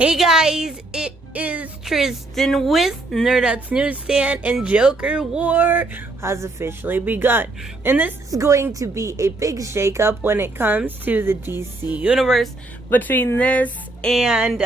Hey guys, it is Tristan with Nerdette's NewsStand, and Joker War has officially begun. And this is going to be a big shakeup when it comes to the DC universe between this and,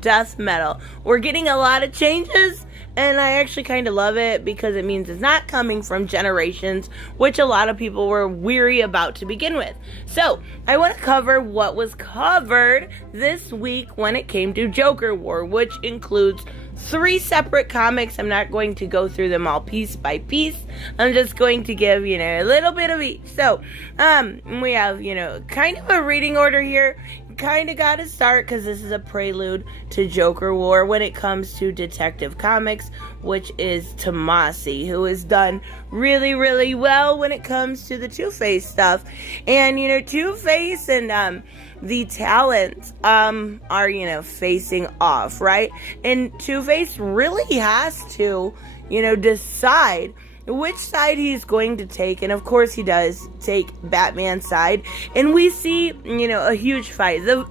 death metal. We're getting a lot of changes, and I actually kind of love it because it means it's not coming from generations, which a lot of people were weary about to begin with. So, I want to cover what was covered this week when it came to Joker War, which includes 3 separate comics. I'm not going to go through them all piece by piece. I'm just going to give, a little bit of each. So, we have, kind of a reading order here. Kind of got to start because this is a prelude to Joker War when it comes to Detective Comics, which is Tomasi, who has done really, really well when it comes to the Two-Face stuff. And, Two-Face and the Talons are, facing off, right? And Two-Face really has to, decide which side he's going to take, and of course he does take Batman's side, and we see, a huge fight. The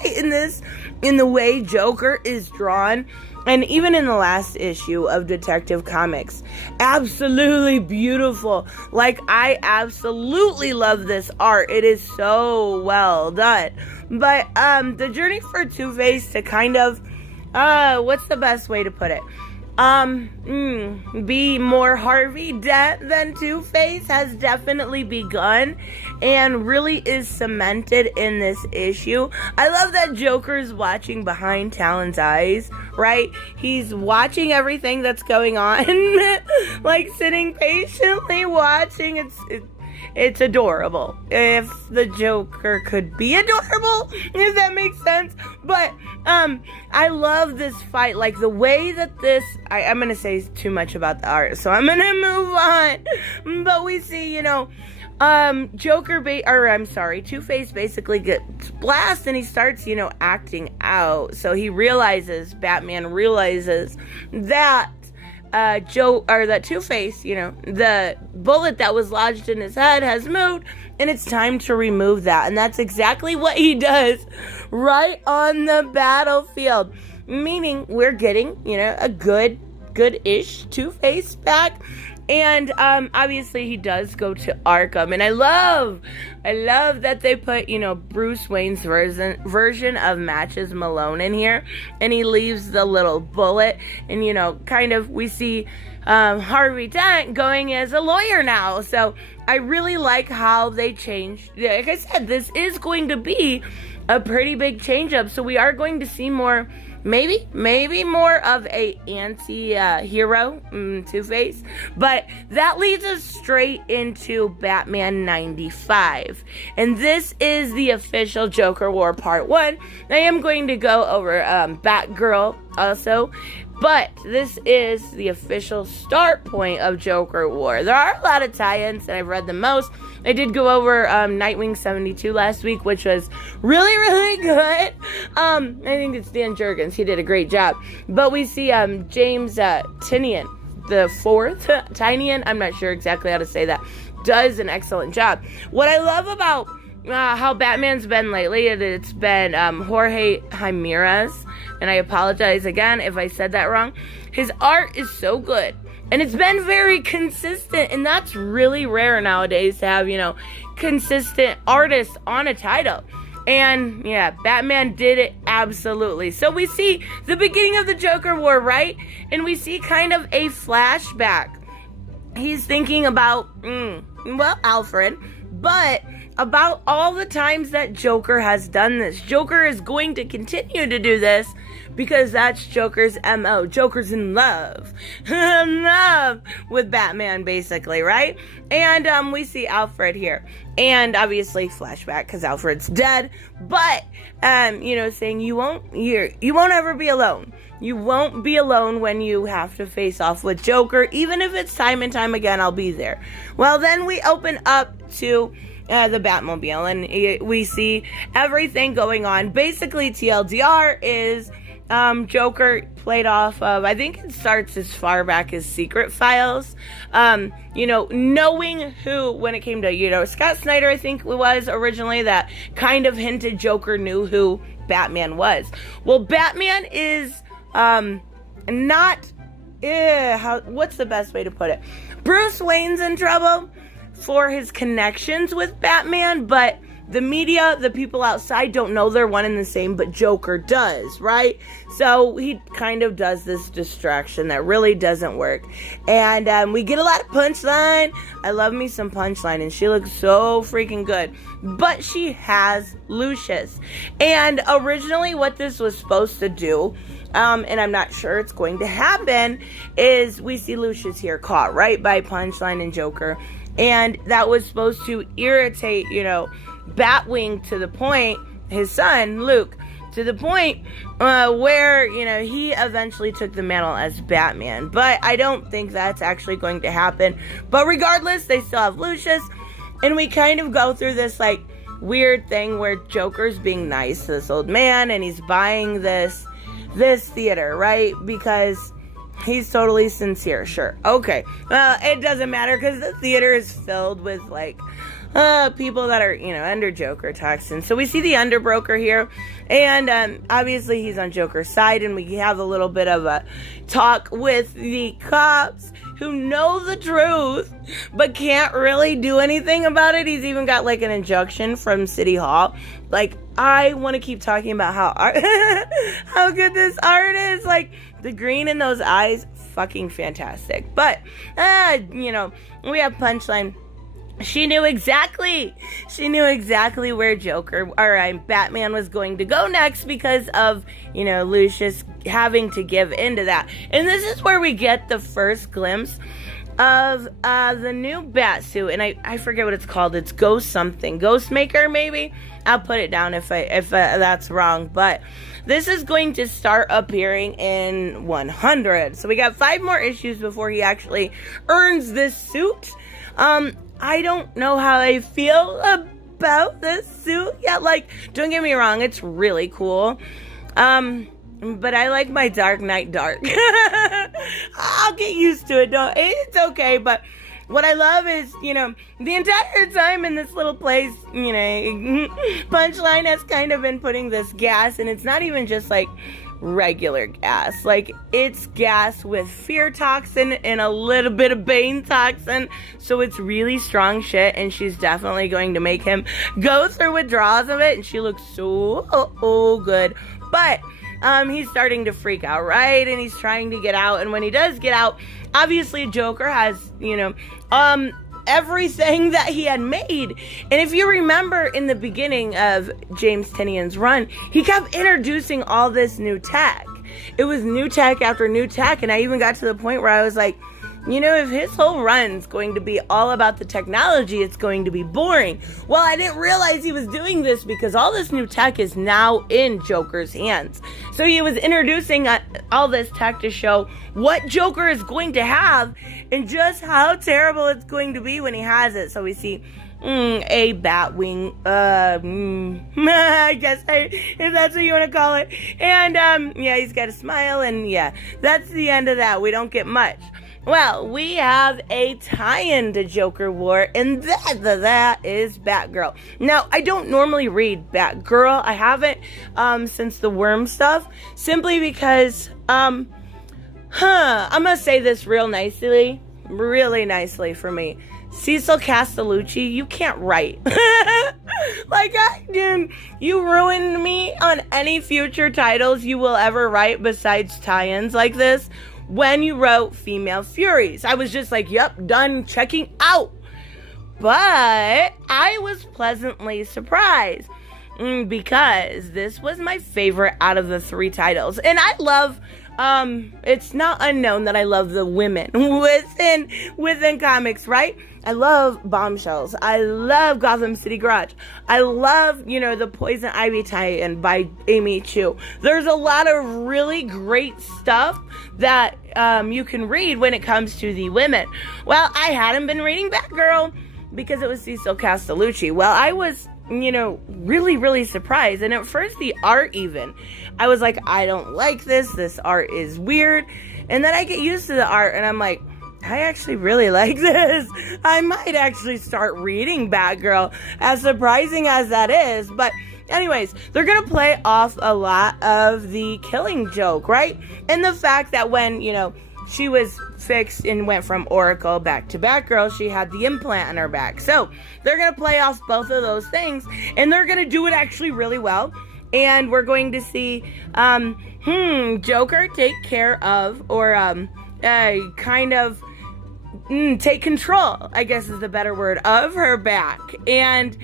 fight in this, in the way Joker is drawn, and even in the last issue of Detective Comics, absolutely beautiful. Like, I absolutely love this art. It is so well done. But, the journey for Two-Face to kind of, what's the best way to put it? Be more Harvey Dent than Two-Face has definitely begun and really is cemented in this issue. I love that Joker's watching behind Talon's eyes, right? He's watching everything that's going on, like sitting patiently watching. It's adorable. If the Joker could be adorable, if that makes sense. But, I love this fight. Like, the way that this... I'm going to say too much about the art, so I'm going to move on. But we see, Two-Face basically gets blasted and he starts, acting out. So he realizes, Batman realizes that that Two-Face, the bullet that was lodged in his head has moved, and it's time to remove that. And that's exactly what he does right on the battlefield. Meaning we're getting, a good-ish Two-Face back. And, obviously he does go to Arkham. And I love that they put, Bruce Wayne's version of Matches Malone in here. And he leaves the little bullet. And, we see, Harvey Dent going as a lawyer now. So I really like how they changed. Like I said, this is going to be a pretty big change up. So we are going to see more... Maybe more of a anti-hero, Two-Face. But that leads us straight into Batman 95. And this is the official Joker War Part 1. I am going to go over Batgirl also. But this is the official start point of Joker War. There are a lot of tie-ins, and I've read the most. I did go over Nightwing 72 last week, which was really, really good. I think it's Dan Jurgens. He did a great job. But we see James Tynion, the 4th, Tynion, I'm not sure exactly how to say that, does an excellent job. What I love about how Batman's been lately, it's been Jorge Jimenez, and I apologize again if I said that wrong. His art is so good, and it's been very consistent, and that's really rare nowadays to have, consistent artists on a title. And, yeah, Batman did it absolutely. So we see the beginning of the Joker War, right? And we see kind of a flashback. He's thinking about, Alfred, but about all the times that Joker has done this. Joker is going to continue to do this because that's Joker's MO. Joker's in love. In love with Batman, basically, right? And we see Alfred here. And obviously flashback because Alfred's dead. But, saying you won't ever be alone. You won't be alone when you have to face off with Joker. Even if it's time and time again, I'll be there. Well, then we open up to the Batmobile, and we see everything going on. Basically, TLDR is Joker played off of, I think it starts as far back as Secret Files, knowing who, when it came to, Scott Snyder, I think it was originally, that kind of hinted Joker knew who Batman was. Well, Batman is not what's the best way to put it? Bruce Wayne's in trouble for his connections with Batman, but the media, the people outside don't know they're one and the same, but Joker does, right? So he kind of does this distraction that really doesn't work. And we get a lot of punchline. I love me some punchline, and she looks so freaking good. But she has Lucius. And originally what this was supposed to do, and I'm not sure it's going to happen, is we see Lucius here caught, right, by Punchline and Joker. And that was supposed to irritate, Batwing to the point, his son, Luke, to the point where, he eventually took the mantle as Batman. But I don't think that's actually going to happen. But regardless, they still have Lucius. And we kind of go through this, weird thing where Joker's being nice to this old man. And he's buying this theater, right? Because he's totally sincere. Sure. Okay. Well, it doesn't matter because the theater is filled with, people that are, under Joker toxins. So we see the underbroker here, and obviously he's on Joker's side, and we have a little bit of a talk with the cops who know the truth, but can't really do anything about it. He's even got, an injunction from City Hall. I want to keep talking about how good this art is. The green in those eyes, fucking fantastic. But, we have Punchline. She knew exactly where Batman was going to go next because of, Lucius having to give into that. And this is where we get the first glimpse of the new bat suit, and I forget what it's called. It's Ghost something. Ghostmaker, maybe? I'll put it down if that's wrong. But this is going to start appearing in 100. So we got 5 more issues before he actually earns this suit. I don't know how I feel about this suit yet. Don't get me wrong, it's really cool. But I like my Dark Knight dark. I'll get used to it. It's okay, but what I love is, the entire time in this little place, Punchline has kind of been putting this gas, and it's not even just regular gas. It's gas with fear toxin and a little bit of Bane toxin. So it's really strong shit, and she's definitely going to make him go through withdrawals of it, and she looks so good. But he's starting to freak out, right? And he's trying to get out, and when he does get out, obviously Joker has, everything that he had made. And if you remember in the beginning of James Tynion's run, he kept introducing all this new tech. It was new tech after new tech, and I even got to the point where I was like, if his whole run's going to be all about the technology, it's going to be boring. Well, I didn't realize he was doing this because all this new tech is now in Joker's hands. So he was introducing all this tech to show what Joker is going to have and just how terrible it's going to be when he has it. So we see a Batwing, I guess if that's what you want to call it. And he's got a smile, and that's the end of that. We don't get much. Well, we have a tie-in to Joker War, and that is Batgirl. Now, I don't normally read Batgirl. I haven't since the Worm stuff, simply because, I'm gonna say this really nicely for me. Cecil Castellucci, you can't write. You ruined me on any future titles you will ever write besides tie-ins like this. When you wrote Female Furies, I was just yep, done checking out. But I was pleasantly surprised because this was my favorite out of the 3 titles. And I love, it's not unknown that I love the women within comics, right? I love Bombshells. I love Gotham City Garage. I love, the Poison Ivy tie-in by Amy Chu. There's a lot of really great stuff that you can read when it comes to the women. Well, I hadn't been reading Batgirl because it was Cecil Castellucci. Well, I was, really surprised. And at first, the art even, I was like, I don't like this. This art is weird. And then I get used to the art, and I'm like, I actually really like this. I might actually start reading Batgirl, as surprising as that is. But anyways, they're going to play off a lot of the Killing Joke, right? And the fact that when, she was fixed and went from Oracle back to Batgirl, she had the implant on her back. So they're going to play off both of those things, and they're going to do it actually really well. And we're going to see Joker take care of, or kind of take control, I guess is the better word, of her back. And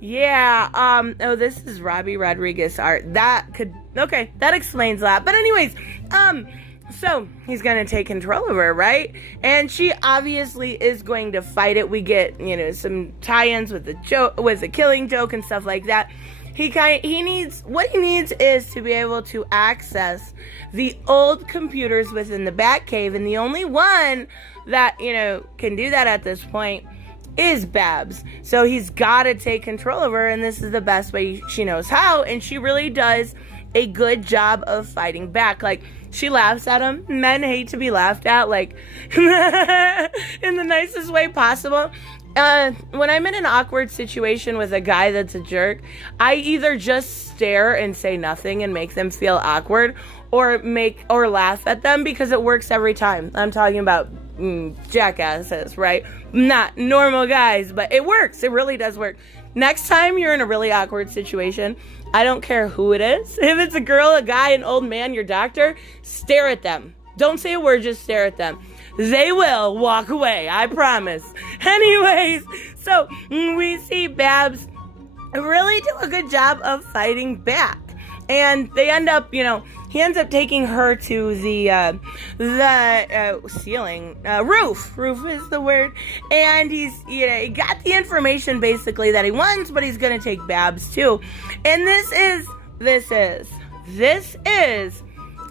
yeah, this is Robbie Rodriguez art. That explains that. But anyways, so he's going to take control of her, right? And she obviously is going to fight it. We get, some tie-ins with the Killing Joke and stuff like that. He needs is to be able to access the old computers within the Batcave, and the only one that, can do that at this point is Babs. So he's got to take control of her, and this is the best way she knows how, and she really does a good job of fighting back. Like, she laughs at him. Men hate to be laughed at, like, in the nicest way possible. When I'm in an awkward situation with a guy that's a jerk, I either just stare and say nothing and make them feel awkward, or laugh at them, because it works every time. I'm talking about jackasses, right? Not normal guys, but it works. It really does work. Next time you're in a really awkward situation, I don't care who it is. If it's a girl, a guy, an old man, your doctor, stare at them. Don't say a word, just stare at them. They will walk away, I promise. Anyways, so we see Babs really do a good job of fighting back. And they end up, he ends up taking her to the ceiling, roof is the word. And he's, he got the information basically that he wants, but he's going to take Babs too. And this is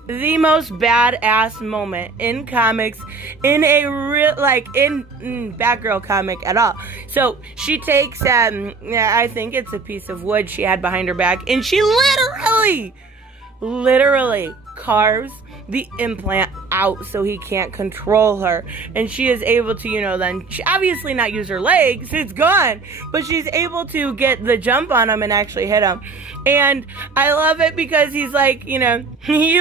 the most badass moment in comics, in a real, in Batgirl comic at all. So she takes, I think it's a piece of wood she had behind her back, and she literally carves the implant out so he can't control her. And she is able to, then she obviously not use her legs, it's gone, but she's able to get the jump on him and actually hit him. And I love it because he's like, you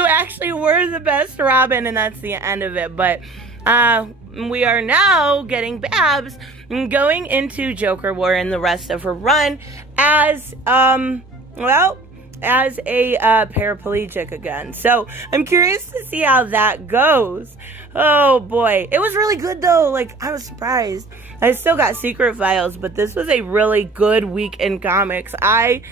actually were the best Robin, and that's the end of it. But we are now getting Babs going into Joker War and the rest of her run as as a paraplegic again. So I'm curious to see how that goes. Oh boy, it was really good though. I was surprised. I still got Secret Files, but this was a really good week in comics. As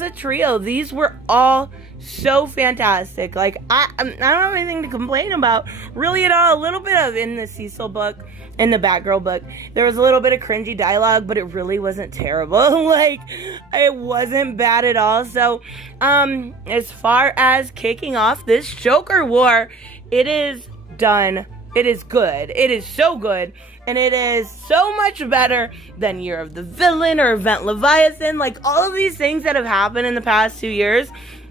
a trio, these were all so fantastic. I don't have anything to complain about really at all. A little bit of in the Cecil book, in the Batgirl book, there was a little bit of cringy dialogue, but it really wasn't terrible. It wasn't bad at all. So, as far as kicking off this Joker War, it is done. It is good. It is so good. And it is so much better than Year of the Villain or Event Leviathan. All of these things that have happened in the past 2 years,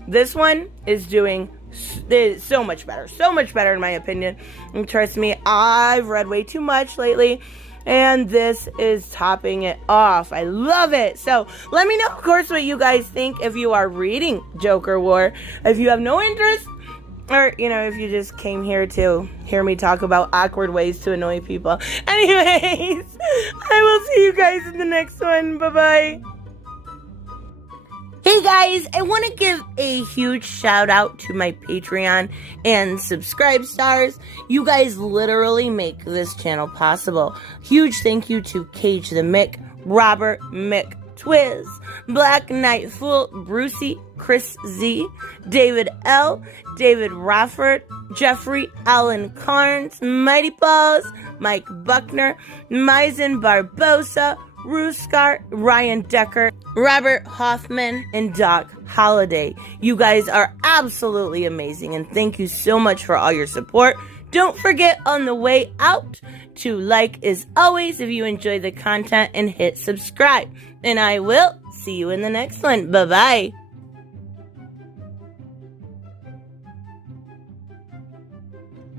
this one is doing so much better. So much better in my opinion. And trust me, I've read way too much lately, and this is topping it off. I love it. So let me know, of course, what you guys think if you are reading Joker War. If you have no interest, or, if you just came here to hear me talk about awkward ways to annoy people. Anyways, I will see you guys in the next one. Bye-bye. Hey guys, I want to give a huge shout out to my Patreon and subscribe stars. You guys literally make this channel possible. Huge thank you to Cage the Mick, Robert Mick Twiz, Black Knight Fool, Brucey, Chris Z, David L, David Rafford, Jeffrey Allen Carnes, Mighty Paws, Mike Buckner, Maizen Barbosa, Ruskart, Ryan Decker, Robert Hoffman, and Doc Holliday. You guys are absolutely amazing, and thank you so much for all your support. Don't forget on the way out to like as always if you enjoy the content, and hit subscribe. And I will see you in the next one. Bye-bye.